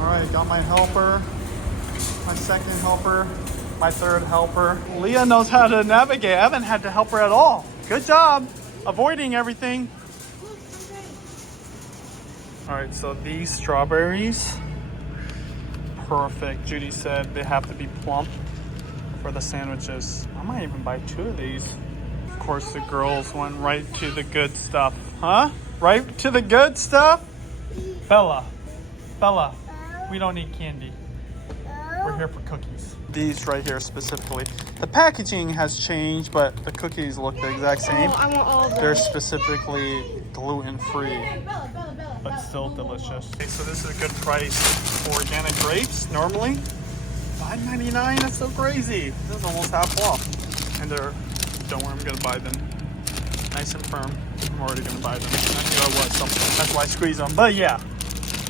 All right, got my helper, my second helper, my third helper. Leah knows how to navigate. I haven't had to help her at all. Good job avoiding everything. All right, so these strawberries, perfect. Judy said they have to be plump for the sandwiches. I might even buy 2 of these. Of course, the girls went right to the good stuff. Huh? Right to the good stuff? Bella, we don't need candy. We're here for cookies. These right here specifically. The packaging has changed, but the cookies look the exact same. Oh, I want all of them. They're specifically gluten-free, but still delicious. Okay, so this is a good price for organic grapes. Normally, $5.99. That's so crazy. This is almost half off. And they're, don't worry, I'm gonna buy them. Nice and firm. I'm already gonna buy them. I knew I was something. That's why I squeeze them. But yeah.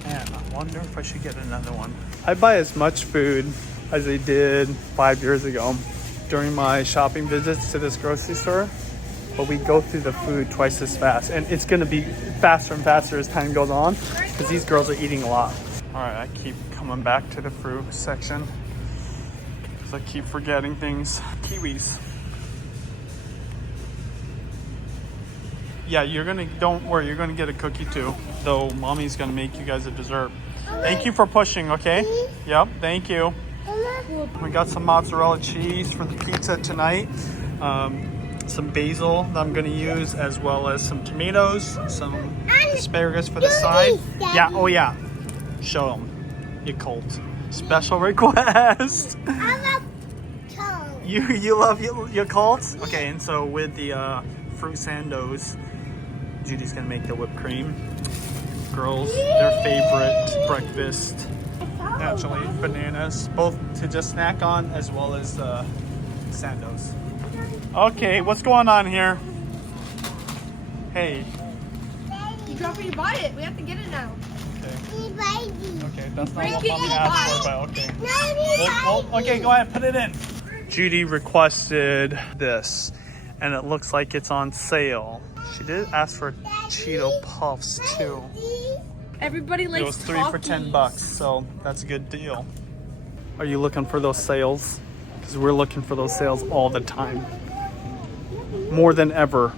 Man, I wonder if I should get another one. I buy as much food as I did 5 years ago during my shopping visits to this grocery store. But we go through the food twice as fast. And it's gonna be faster and faster as time goes on because these girls are eating a lot. All right, I keep coming back to the fruit section because I keep forgetting things. Kiwis. Yeah, don't worry, you're gonna get a cookie too. Though mommy's gonna make you guys a dessert. Thank you for pushing, okay? Yep, thank you. We got some mozzarella cheese for the pizza tonight. Some basil that I'm gonna use, as well as some tomatoes, some asparagus for the side. Yeah, oh yeah. Show them, you colt. Special request. I love Colt. You love your colts? Okay, and so with the fruit sandos, Judy's gonna make the whipped cream. Girls, their favorite breakfast, naturally, bananas, both to just snack on as well as sandos. Okay, what's going on here? Hey. You dropped me to buy it. We have to get it now. Okay, that's not what mommy asked for, but okay. Well, okay, go ahead, put it in. Judy requested this, and it looks like it's on sale. She did ask for Cheeto Puffs too. Everybody likes It was 3 for $10, so that's a good deal. Are you looking for those sales? Because we're looking for those sales all the time. More than ever.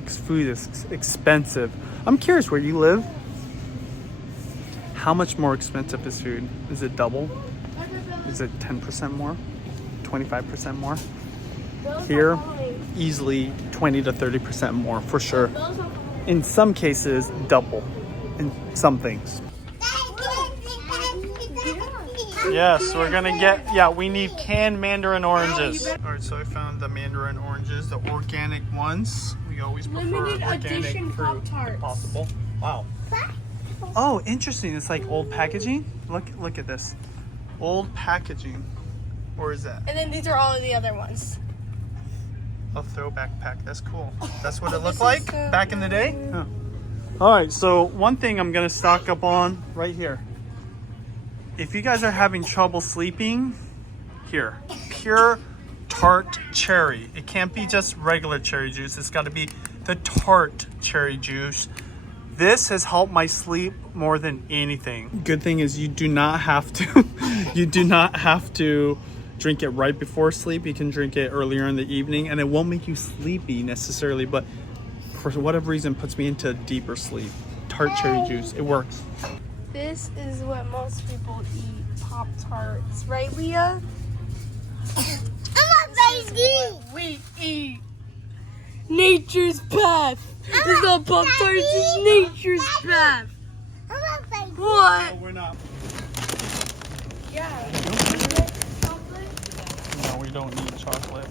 Because food is expensive. I'm curious where you live. How much more expensive is food? Is it double? Is it 10% more? 25% more? Here, easily 20 to 30% more for sure. In some cases, double. In some things. Yes, we're gonna get, we need canned mandarin oranges. All right, so I found the mandarin oranges, the organic ones. We always prefer Limited organic edition fruit if Pop-Tarts. possible. Wow. Oh, interesting. It's like old packaging. Look at this. Old packaging. Or is that? And then these are all of the other ones. A throwback pack. That's cool. That's what it looked like back in the day? Huh. All right, so one thing I'm gonna stock up on right here. If you guys are having trouble sleeping, here, pure tart cherry. It can't be just regular cherry juice. It's gotta be the tart cherry juice. This has helped my sleep more than anything. Good thing is you do not have to drink it right before sleep. You can drink it earlier in the evening and it won't make you sleepy necessarily, but for whatever reason puts me into deeper sleep. Tart cherry juice, it works. This is what most people eat, Pop-Tarts, right, Leah? I'm a baby. We eat nature's path. The Pop-Tarts is nature's path. I'm a baby. What? No, we're not. Yeah. No, we don't need chocolate.